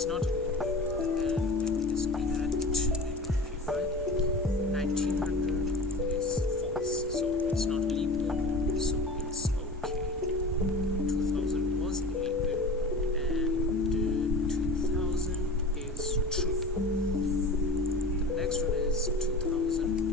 it's not and it is that verified. 1900 is false, so it's not a leap year, so it's okay. 2000 was a leap year and 2000 is true. The next one is 2000